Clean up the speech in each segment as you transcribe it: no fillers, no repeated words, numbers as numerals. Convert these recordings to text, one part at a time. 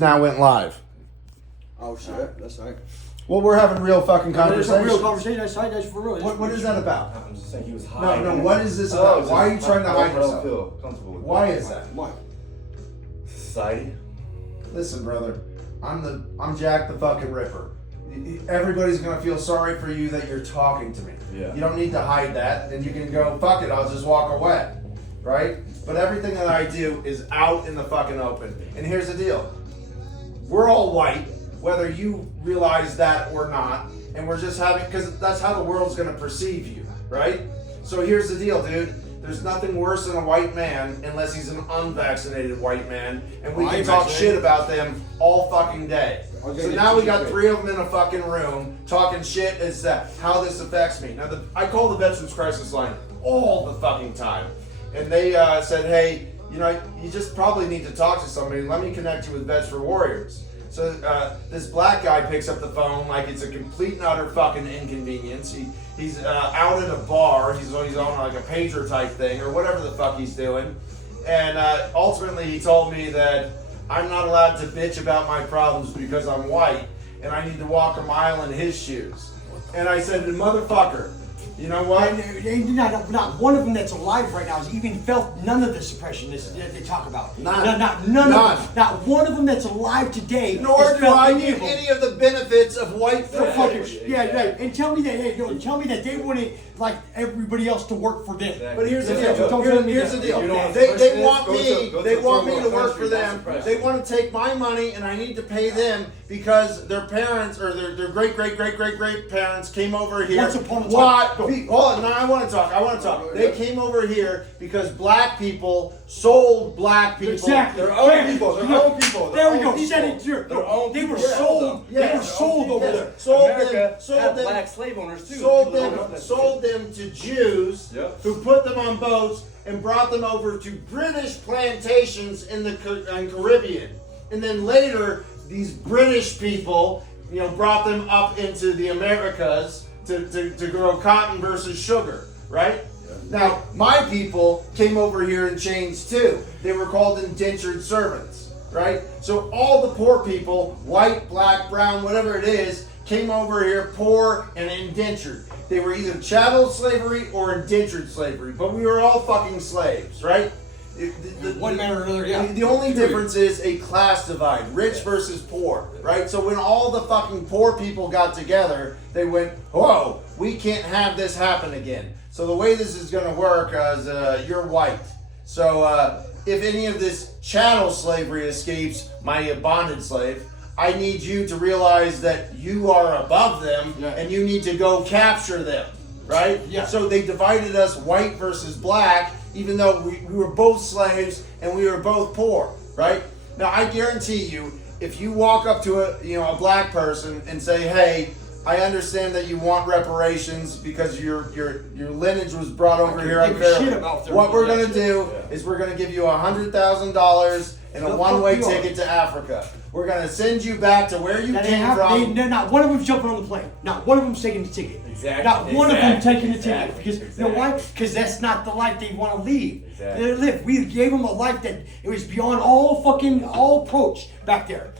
Now went live. Oh shit, that's right. Well, we're having real fucking It's a conversation. real conversation. That's right. That's for real. What is that about? I'm just saying he was No, hiding. no. What is this about? Why are you trying to hide I don't yourself? feel comfortable with Why it. is that? Why? Society. Listen, brother. I'm Jack the fucking Ripper. Everybody's gonna feel sorry for you that you're talking to me. Yeah. You don't need to hide that, and you can go, fuck it, I'll just walk away. Right? But everything that I do is out in the fucking open. And here's the deal. We're all white, whether you realize that or not, and we're just having, because that's how the world's gonna perceive you, right? So here's the deal, dude. There's nothing worse than a white man unless he's an unvaccinated white man, and we Well, can I'm talk vaccinated. shit about them all fucking day. Okay, So yeah, now we she's got great. 3 of them in a fucking room talking shit as to how this affects me. Now, I call the Veterans Crisis Line all the fucking time, and they said, hey, you know, you just probably need to talk to somebody. Let me connect you with Vets for Warriors. So this black guy picks up the phone like it's a complete and utter fucking inconvenience. He's out at a bar. He's on like a pager type thing or whatever the fuck he's doing. And ultimately he told me that I'm not allowed to bitch about my problems because I'm white and I need to walk a mile in his shoes. And I said, motherfucker, you know what? Not one of them that's alive right now has even felt none of the suppression that they talk about. None. None of None. them. Not one of them that's alive today. Nor has do felt I any get of them. any of the benefits of white For privilege. fuckers. Yeah, right. And tell me that, hey, tell me that they wouldn't like everybody else to work for them. Exactly. But here's the Yeah, deal. don't tell me Here's the that. deal. You know what They suppression is? want Go me. to They a want me third to world work for country, that's them. suppression. They want to take my money, and I need to pay them because their parents or their great parents came over here. Once upon a time. What? Go. Hold on. No, I want to talk. They came over here because black people sold black people. Exactly. Their own people. Their own people. There we their go. own He said people. it here. Their own They were people. sold. Yeah. They were sold over Yes. there. Sold America them. Sold had them. black slave owners too. Sold People don't know them, that sold them to Jews Yep. who put them on boats and brought them over to British plantations in the Caribbean. And then later, these British people, you know, brought them up into the Americas to grow cotton versus sugar, right? Now, my people came over here in chains too. They were called indentured servants, right? So all the poor people, white, black, brown, whatever it is, came over here poor and indentured. They were either chattel slavery or indentured slavery, but we were all fucking slaves, right? One man or another, yeah. The only difference is a class divide, rich versus poor, right? So when all the fucking poor people got together, they went, whoa, we can't have this happen again. So the way this is going to work is you're white. So if any of this chattel slavery escapes my bonded slave, I need you to realize that you are above them Yeah. and you need to go capture them, right? Yeah. So they divided us white versus black, even though we were both slaves and we were both poor, right? Now I guarantee you, if you walk up to a black person and say, "Hey, I understand that you want reparations because your lineage was brought over here give a unfairly. shit about their What we're gonna reaction." do is we're gonna give you $100,000 and a The one-way fuck you are. ticket to Africa. We're gonna send you back to where you That came from. not one of them's jumping on the plane. Not one of them's taking the ticket. Exactly. Not one of them taking the ticket. Exactly. Because you know why? Because that's not the life they want to lead. Exactly. They live. We gave them a life that it was beyond all approach back there.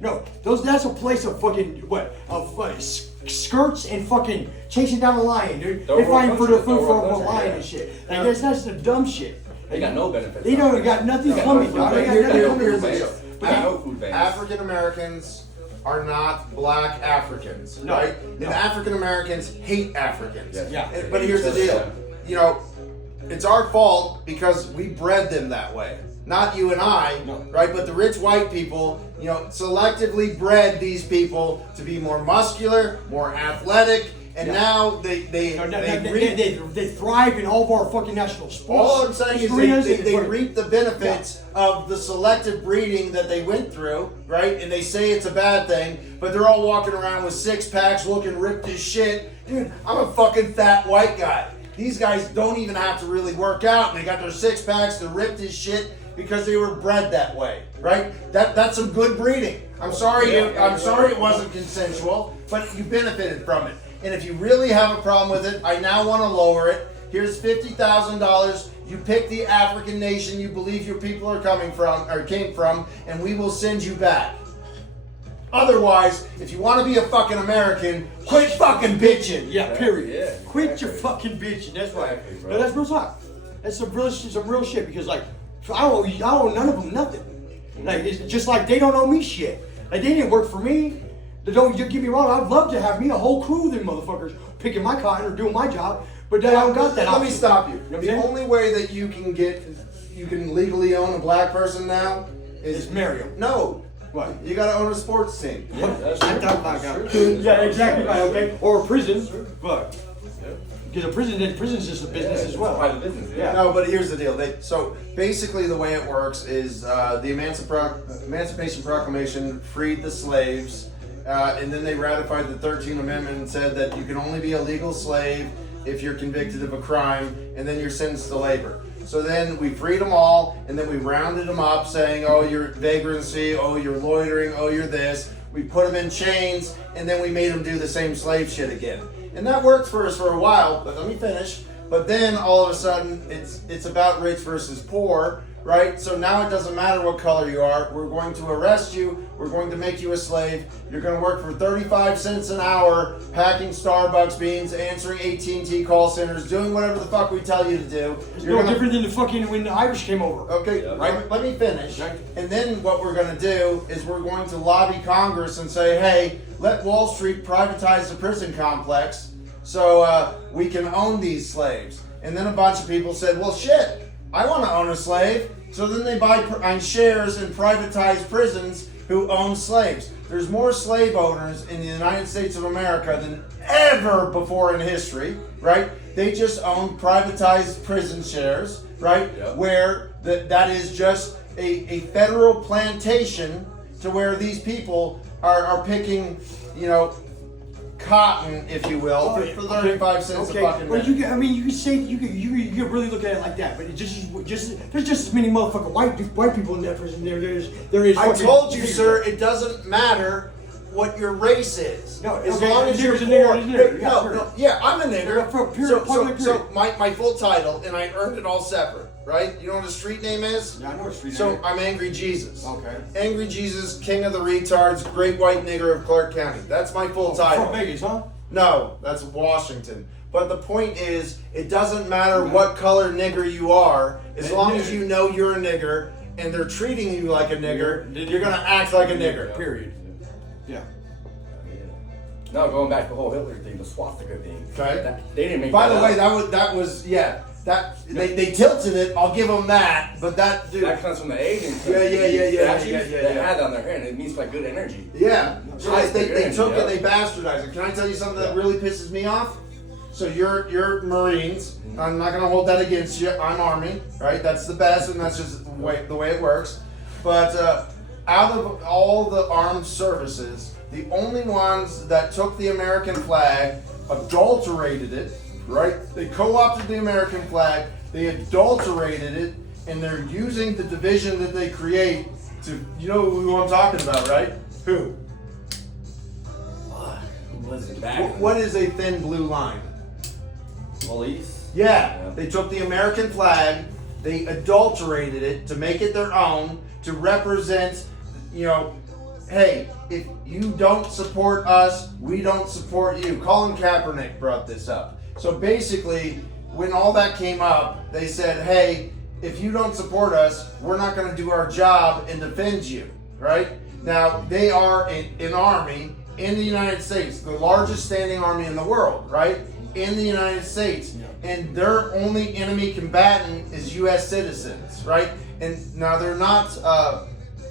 No, that's a place of fucking skirts and fucking chasing down a lion, dude. Third They're world fighting for country, the food third for world a country, lion yeah. and shit. Like that's the dumb shit. They got no benefits. They don't got nothing coming, dog. They got nothing coming. Here's the Banks. deal. They got no food banks. African Americans are not black Africans, No. right? No. And African Americans hate Africans. Yes. Yeah. But here's the deal. You know, it's our fault because we bred them that way. Not you and I, No. right? But the rich white people, you know, selectively bred these people to be more muscular, more athletic, and Yeah. now they They thrive in all of our fucking national sports. all I'm saying is arenas they and- reap the benefits of the selective breeding that they went through, right? And they say it's a bad thing, but they're all walking around with 6-packs looking ripped as shit. Dude, I'm a fucking fat white guy. These guys don't even have to really work out, and they got their 6-packs, they're ripped as shit because they were bred that way, right? That's some good breeding. I'm sorry it wasn't consensual, but you benefited from it. And if you really have a problem with it, I now want to lower it. Here's $50,000. You pick the African nation you believe your people are coming from or came from, and we will send you back. Otherwise, if you want to be a fucking American, quit fucking bitching. Yeah, period. Yeah, Quit exactly. your fucking bitching. That's right. Exactly, bro. No, that's real talk. That's some real shit because like I don't owe none of them nothing. Like it's just like they don't owe me shit. Like they didn't work for me. They don't get me wrong. I'd love to have me a whole crew of them motherfuckers picking my cotton or doing my job, but I don't got that. Let me option. stop you. You know what I'm The saying? only way that you can legally own a black person now is Is marry 'em. No. What? You gotta own a sports team. Yeah, that's I true. thought about That's that. true. Yeah, exactly right. Okay, or a prison, but Yep. because a prison's just a business Yeah, as it's well. a private business. Yeah. No, but here's the deal. So basically, the way it works is the Emancipation Proclamation freed the slaves, and then they ratified the 13th Amendment and said that you can only be a legal slave if you're convicted of a crime, and then you're sentenced to labor. So then we freed them all, and then we rounded them up, saying, "Oh, you're vagrancy. Oh, you're loitering. Oh, you're this." We put them in chains, and then we made them do the same slave shit again. And that worked for us for a while. But let me finish. But then all of a sudden, it's about rich versus poor, right? So now it doesn't matter what color you are. We're going to arrest you. We're going to make you a slave. You're going to work for 35 cents an hour, packing Starbucks beans, answering AT&T call centers, doing whatever the fuck we tell you to do. It's You're no gonna- different than the fucking when the Irish came over. Okay, Yeah. let me finish. Right. And then what we're going to do is we're going to lobby Congress and say, hey, let Wall Street privatize the prison complex so we can own these slaves. And then a bunch of people said, well, shit, I want to own a slave. So then they buy shares in privatized prisons who own slaves. There's more slave owners in the United States of America than ever before in history, right? They just own privatized prison shares, right? Yep. Where that is just a federal plantation to where these people are picking, cotton, if you will, for 35 cents a fucking Well, minute. you could say you could really look at it like that, but it just there's just as many motherfucking white people in that prison there is. I fucking- told you, sir, it doesn't matter what your race is. No, as okay, long as you're nigger's a poor. nigger, is a nigger. Yeah, No, period. no, yeah, I'm a nigger. Yeah, for period, so, public so period. my full title, and I earned it all separate, right? You know what a street name is? Yeah, I know what street So name is. I'm Angry Jesus. Okay. Angry Jesus, King of the Retards, Great White Nigger of Clark County. That's my full title. From Vegas, huh? No, that's Washington. But the point is, it doesn't matter what color nigger you are, as long as you know you're a nigger and they're treating you like a nigger, you're gonna act like a nigger. Period. Yeah. No, going back to the whole Hitler thing, the swastika thing. Okay. They didn't make By that the way, up. that was they tilted it. I'll give them that, but that dude. That comes from the Asian Yeah, yeah. statues. They had that on their hair, and it means like good energy. Yeah, so they took Yeah. it, they bastardized it. Can I tell you something that really pisses me off? So you're Marines. I'm not gonna hold that against you. I'm Army, right? That's the best, and that's just the way it works. But out of all the armed services, the only ones that took the American flag, adulterated it, right? They co-opted the American flag, they adulterated it, and they're using the division that they create to, you know who I'm talking about, right? Who? Who was it back? What is a thin blue line? Police? Yeah, they took the American flag, they adulterated it to make it their own, to represent, hey, if you don't support us, we don't support you. Colin Kaepernick brought this up. So basically, when all that came up, they said, hey, if you don't support us, we're not going to do our job and defend you, right? Now, they are an army in the United States, the largest standing army in the world, right? In the United States. And their only enemy combatant is U.S. citizens, right? And now they're not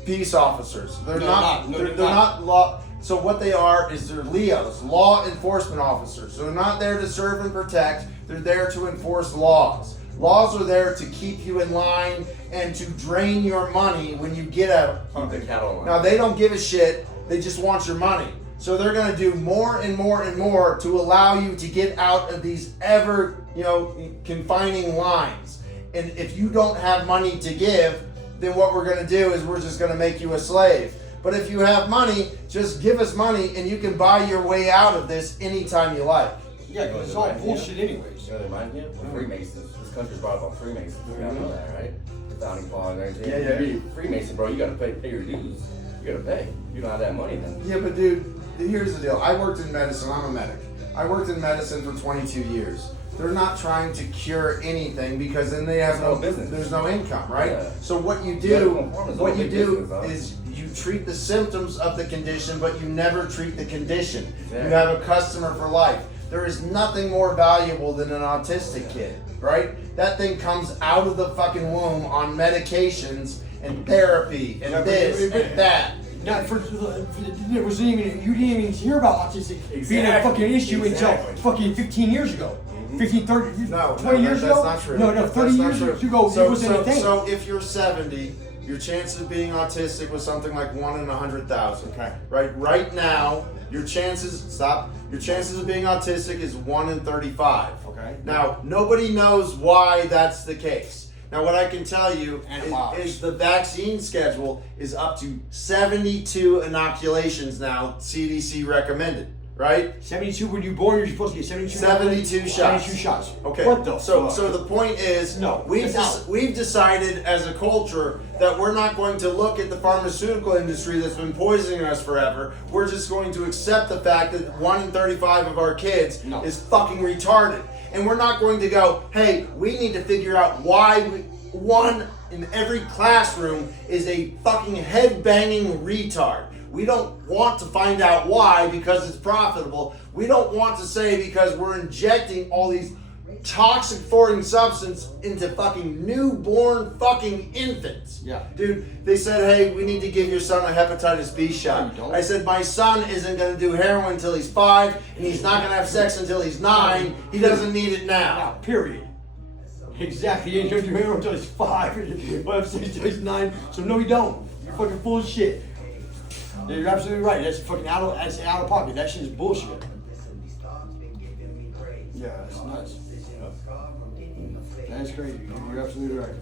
peace officers. They're not. They're not law. So what they are is they're LEOs, law enforcement officers. So they're not there to serve and protect. They're there to enforce laws. Laws are there to keep you in line and to drain your money when you get out. Keep the cattle on. Now they don't give a shit. They just want your money. So they're going to do more and more and more to allow you to get out of these ever, confining lines. And if you don't have money to give, then what we're going to do is we're just going to make you a slave. But if you have money, just give us money and you can buy your way out of this anytime you like. Yeah, because it's all bullshit anyways. You know, they remind me of Freemasons. This country's brought up on Freemasons. You gotta know that, right? The founding fathers and everything. Yeah. To be a Freemason, bro, you gotta pay your dues. You gotta pay. You don't have that money then. Yeah, but dude, here's the deal. I worked in medicine. I'm a medic. I worked in medicine for 22 years. They're not trying to cure anything because then they have There's no business. There's no income, right? Yeah. So what you Yeah, do, well, it's what all you big do business, huh? is you treat the symptoms of the condition, but you never treat the condition. You Exactly. have a customer for life. There is nothing more valuable than an autistic kid, right? That thing comes out of the fucking womb on medications and therapy and Yeah, but- this but- and that. Not for, it wasn't even, you didn't even hear about autistic being a Exactly. fucking issue Exactly. until fucking 15 years ago. 15, 30, No, 20 years that's ago? not true. No, That's 30 not years true. ago, So, it wasn't a thing. So if you're 70, your chance of being autistic was something like 1 in 100,000. Okay. Right now, your chances of being autistic is 1 in 35. Okay. Now, nobody knows why that's the case. Now, what I can tell you Antibiotics. is the vaccine schedule is up to 72 inoculations now, CDC recommended, right? 72 when you're born, you're supposed to get 72 72 shots. 72 shots. Okay. What the so fuck? so the point is, No, we've it's out. we've decided as a culture that we're not going to look at the pharmaceutical industry that's been poisoning us forever. We're just going to accept the fact that 1 in 35 of our kids No. is fucking retarded, and we're not going to go, hey, we need to figure out why one in every classroom is a fucking head-banging retard. We don't want to find out why because it's profitable. We don't want to say because we're injecting all these toxic foreign substance into fucking newborn fucking infants. Yeah. Dude, they said, hey, we need to give your son a hepatitis B shot. No, you don't. I said, my son isn't going to do heroin until he's 5, and he's not going to have sex until he's 9. He doesn't need it now. Now, period. Exactly. He ain't gonna do heroin until he's 5. But until he's 9. So no, you don't. You're fucking full of shit. Yeah, you're absolutely right. That's fucking out of pocket. That shit is bullshit. Yeah, that's nuts. That's crazy. You're absolutely right.